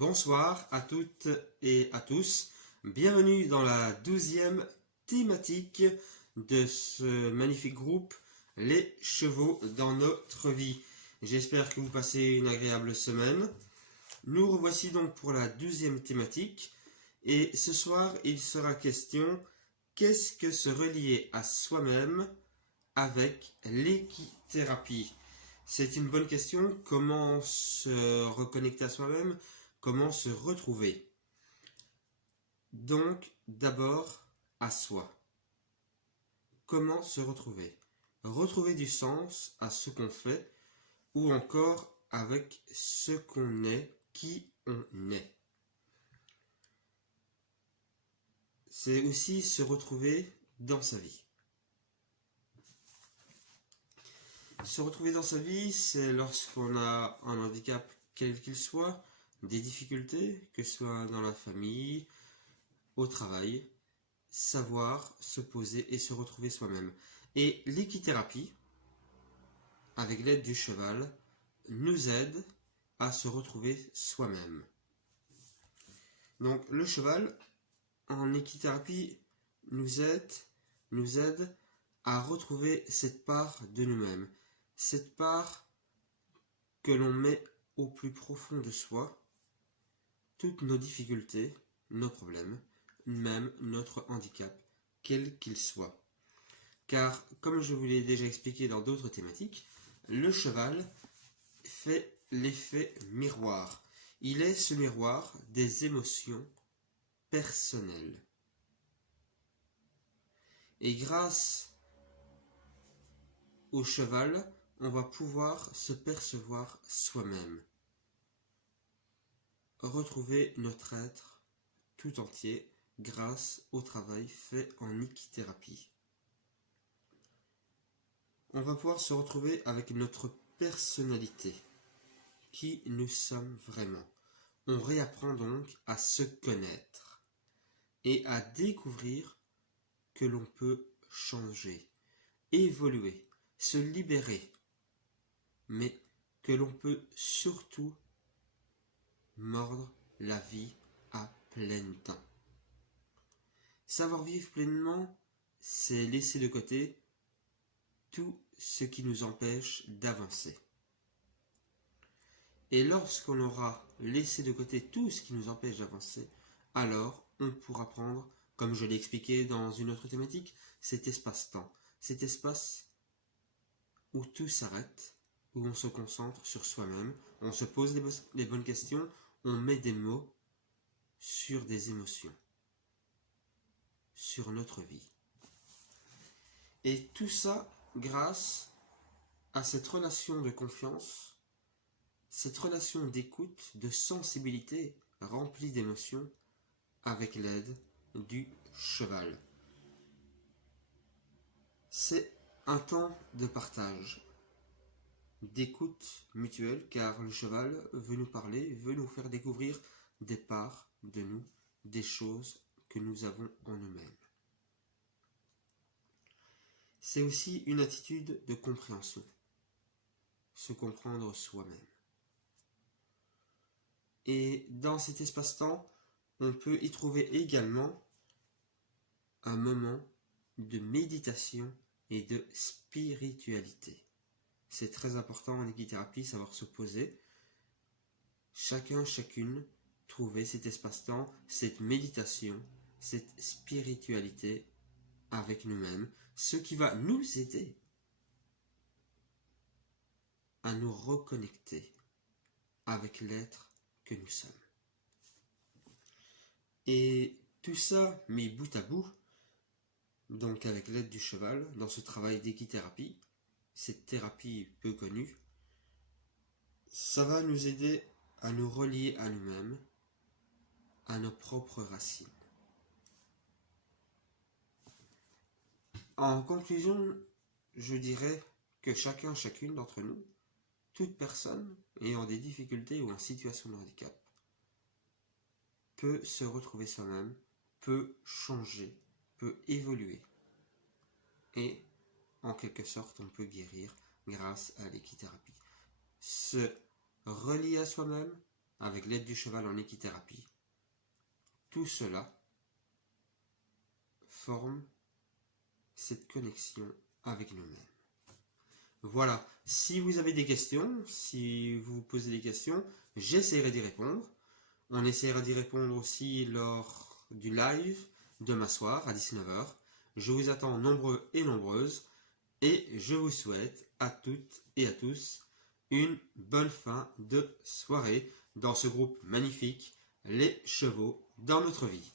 Bonsoir à toutes et à tous. Bienvenue dans la 12e thématique de ce magnifique groupe, les chevaux dans notre vie. J'espère que vous passez une agréable semaine. Nous revoici donc pour la 12e thématique. Et ce soir, il sera question, qu'est-ce que se relier à soi-même avec l'équithérapie? C'est une bonne question. Comment se reconnecter à soi-même? Comment se retrouver? Donc, d'abord, à soi. Comment se retrouver? Retrouver du sens à ce qu'on fait, ou encore avec ce qu'on est, qui on est. C'est aussi se retrouver dans sa vie. Se retrouver dans sa vie, c'est lorsqu'on a un handicap quel qu'il soit, des difficultés, que ce soit dans la famille, au travail, savoir se poser et se retrouver soi-même. Et l'équithérapie, avec l'aide du cheval, nous aide à se retrouver soi-même. Donc le cheval, en équithérapie, nous aide à retrouver cette part de nous-mêmes, cette part que l'on met au plus profond de soi, toutes nos difficultés, nos problèmes, même notre handicap, quel qu'il soit. Car, comme je vous l'ai déjà expliqué dans d'autres thématiques, le cheval fait l'effet miroir. Il est ce miroir des émotions personnelles. Et grâce au cheval, on va pouvoir se percevoir soi-même. Retrouver notre être tout entier grâce au travail fait en équithérapie. On va pouvoir se retrouver avec notre personnalité, qui nous sommes vraiment. On réapprend donc à se connaître et à découvrir que l'on peut changer, évoluer, se libérer, mais que l'on peut surtout mordre la vie à plein temps. Savoir vivre pleinement, c'est laisser de côté tout ce qui nous empêche d'avancer. Et lorsqu'on aura laissé de côté tout ce qui nous empêche d'avancer, alors on pourra prendre, comme je l'ai expliqué dans une autre thématique, cet espace-temps, cet espace où tout s'arrête, où on se concentre sur soi-même, on se pose les bonnes questions, on met des mots sur des émotions, sur notre vie. Et tout ça grâce à cette relation de confiance, cette relation d'écoute, de sensibilité remplie d'émotions avec l'aide du cheval. C'est un temps de partage, d'écoute mutuelle, car le cheval veut nous parler, veut nous faire découvrir des parts de nous, des choses que nous avons en nous-mêmes. C'est aussi une attitude de compréhension, se comprendre soi-même. Et dans cet espace-temps, on peut y trouver également un moment de méditation et de spiritualité. C'est très important en équithérapie, savoir se poser. Chacun, chacune, trouver cet espace-temps, cette méditation, cette spiritualité avec nous-mêmes, ce qui va nous aider à nous reconnecter avec l'être que nous sommes. Et tout ça mis bout à bout, donc avec l'aide du cheval, dans ce travail d'équithérapie, cette thérapie peu connue, ça va nous aider à nous relier à nous-mêmes, à nos propres racines. En conclusion, je dirais que chacun, chacune d'entre nous, toute personne ayant des difficultés ou en situation de handicap, peut se retrouver soi-même, peut changer, peut évoluer. Et, en quelque sorte, on peut guérir grâce à l'équithérapie. Se relier à soi-même, avec l'aide du cheval en équithérapie. Tout cela forme cette connexion avec nous-mêmes. Voilà, si vous avez des questions, si vous vous posez des questions, j'essaierai d'y répondre. On essaiera d'y répondre aussi lors du live demain soir à 19h. Je vous attends nombreux et nombreuses et je vous souhaite à toutes et à tous une bonne fin de soirée dans ce groupe magnifique, les chevaux dans notre vie.